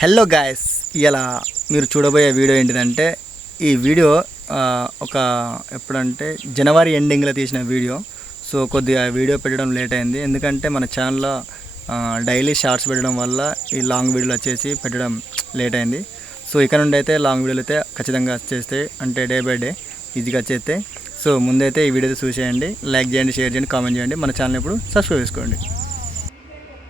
Hello guys ఇలా మీరు చూడబోయే వీడియో ఏంటిదంటే ఈ వీడియో ఒక ఎప్పుడంటే జనవరి ఎండింగ్లో తీసిన వీడియో. సో కొద్దిగా వీడియో పెట్టడం లేట్ అయింది. ఎందుకంటే మన ఛానల్లో డైలీ షార్ట్స్ పెట్టడం వల్ల ఈ లాంగ్ వీడియోలు వచ్చేసి పెట్టడం లేట్ అయింది. సో ఇక్కడ నుండి అయితే లాంగ్ వీడియోలు అయితే ఖచ్చితంగా వచ్చేస్తే అంటే డే బై డే ఈజీగా వచ్చేస్తే సో ముందైతే ఈ వీడియో చూసేయండి. లైక్ చేయండి షేర్ చేయండి కామెంట్ చేయండి. మన ఛానల్ ఇప్పుడు సబ్స్క్రైబ్ చేసుకోండి.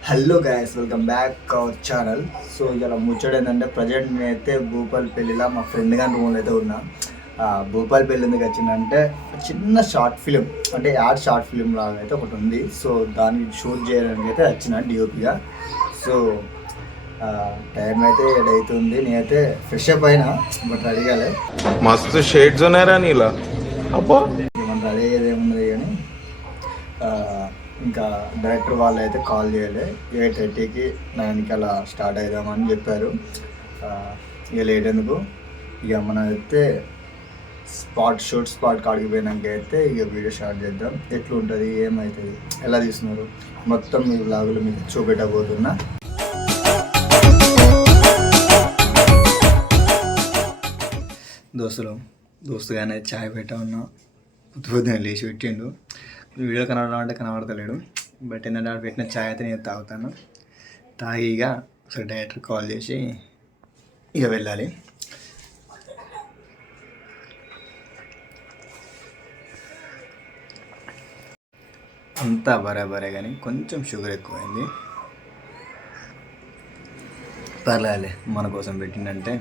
Hello guys welcome back our channel so ఇలా ముచ్చడు ఏంటంటే ప్రజెంట్ నేనైతే భూపాల్ పెళ్ళిలో మా ఫ్రెండ్ గారి రూమ్లో అయితే ఉన్నా. భూపాల్ పెళ్ళి ఎందుకు వచ్చిందంటే చిన్న షార్ట్ ఫిలిం అంటే యాడ్ షార్ట్ ఫిలిం లాగా అయితే ఒకటి ఉంది. సో దాన్ని షూట్ చేయడానికి అయితే వచ్చిన డిఓపిగా సో టైం అయితే ఏడు అవుతుంది. నేనైతే ఫ్రెష్ అప్ అయినా బట్ అడిగాలి మస్తు షేడ్స్ ఉన్నాయా నీలా. అబ్బా. ఇంకా డైరెక్టర్ వాళ్ళు అయితే కాల్ చేయలే ఎయిట్ థర్టీకి నైన్కి అలా స్టార్ట్ అవుదామని చెప్పారు. ఇక లేట్ ఎందుకు? ఇక మనం అయితే స్పాట్ షూట్ స్పాట్ కాడికి పోయినాక అయితే ఇక వీడియో స్టార్ట్ చేద్దాం. ఎట్లుంటుంది? ఏమవుతుంది ఎలా తీస్తున్నారు? మొత్తం మీ బ్లాగులు మీకు చూపెట్టబోతున్నా. దోస్తులు దోస్తుగానే చాయ్ పెట్టా ఉన్నా. పొద్దు పొద్దున లేచి పెట్టిండు. వీడియో కనబడడం అంటే కనబడతలేడు. బట్ ఏంటంటే ఆడ పెట్టిన చాయ్ అయితే నేను తాగుతాను. తాగి ఇక ఒకసారి డైరెక్టర్ కాల్ చేసి ఇక వెళ్ళాలి. అంతా బరాబరే కానీ కొంచెం షుగర్ ఎక్కువైంది. పర్లేదులే మన కోసం పెట్టిందంటే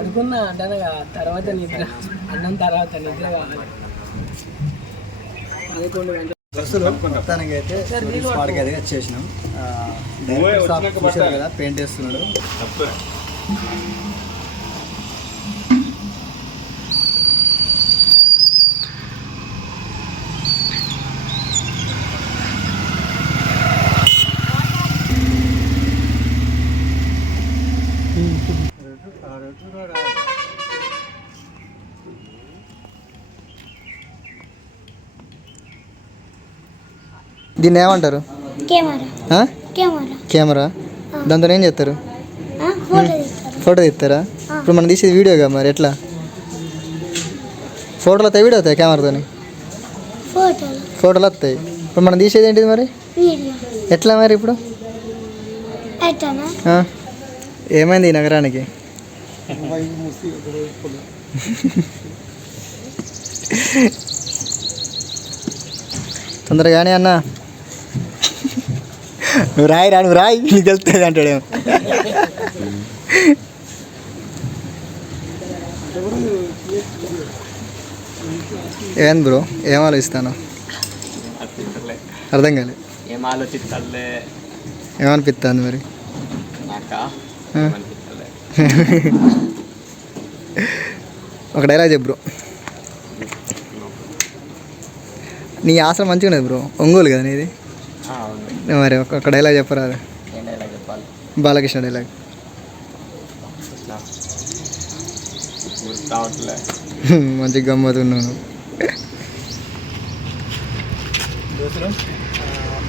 అనుకున్నా అంటానుగా తర్వాత నిద్ర అన్నం తర్వాత నిద్ర కావాలి. పదకొండు గంటలు. బస్సులో అయితే వచ్చేసినాం చూశారు కదా పెయింట్ వేస్తున్నాడు. దీన్ని ఏమంటారు? కెమెరా. దాంతో ఏం చేస్తారు? ఫోటో తీస్తారు. ఇప్పుడు మనం తీసేది వీడియోగా మరి? ఎట్లా? ఫోటోలు వస్తాయి వీడియో వస్తాయి కెమెరాతోని ఫోటోలు. వస్తాయి. ఇప్పుడు మనం తీసేది ఏంటిది మరి? వీడియో. ఎట్లా మరి ఇప్పుడు? ఏమైంది ఈ నగరానికి? తొందరగానే అన్న. నువ్వు రాయి రా నువ్వు రాయి. నీకు వెళ్తుంది అంటాడేమో ఏం బ్రో ఏం ఆలోచిస్తాను? అర్థం కాలే. ఏం ఆలోచిస్తలే. ఏమనిపిస్తుంది మరి? నాకా? ఒక డైలాగ్ చెప్పు బ్రో నీ ఆసనం మంచిగా ఉన్నది బ్రో ఒంగోలు కదా నీది? మరి ఒక డైలాగ్ చెప్పాలి? బాలకృష్ణ డైలాగ్ మంచి గమ్మతున్నాను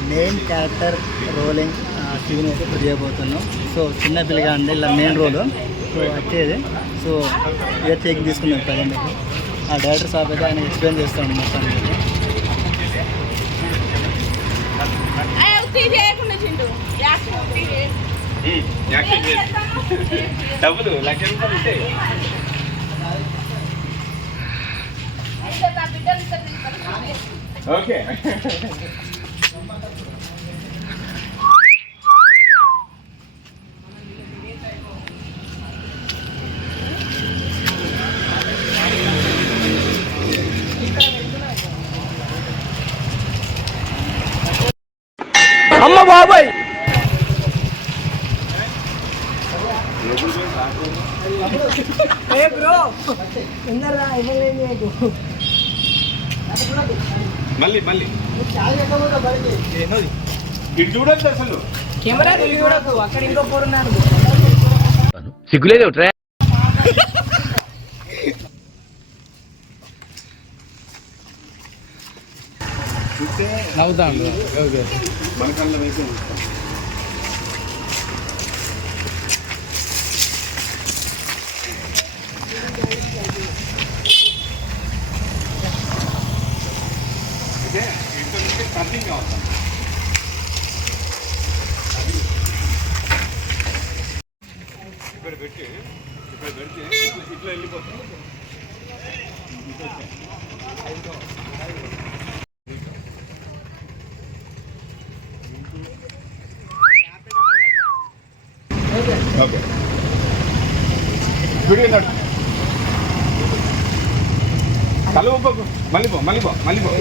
మెయిన్ క్యారెక్టర్ రోలింగ్ సీన్ అయితే ఇప్పుడు చేయబోతున్నాం. సో చిన్న పిల్లగా అండి ఇలా మెయిన్ రోల్ సో వచ్చేది. సో ఇదే టేక్ తీసుకున్నాం ప్రజెంట్ ఆ డైరెక్టర్ సాబ్ అయితే ఆయన ఎక్స్ప్లెయిన్ చేస్తాను మొత్తానికి. డబ్బులు లక్ష రూపాయలు ఓకే. ఏ బ్రో? ఇవ్వలేదు నీకు? మళ్ళీ మళ్ళీ. ఇటు చూడొచ్చు అసలు. కెమెరా చూడకు అక్కడ ఇంకో పోరున్నారు నవ్వుతాడు ఓకే మన కళ్ళ వేసి ఇదే ఇక్కడ నుండి కటింగ్ అవుతాం ఇక్కడ పెట్టి ఇక్కడ పెడితే ఇట్లా ఇట్లా వెళ్ళిపోతాం ఓకే వీడియో నడు మళ్ళీ పో మళ్ళీ పో మళ్ళీ పో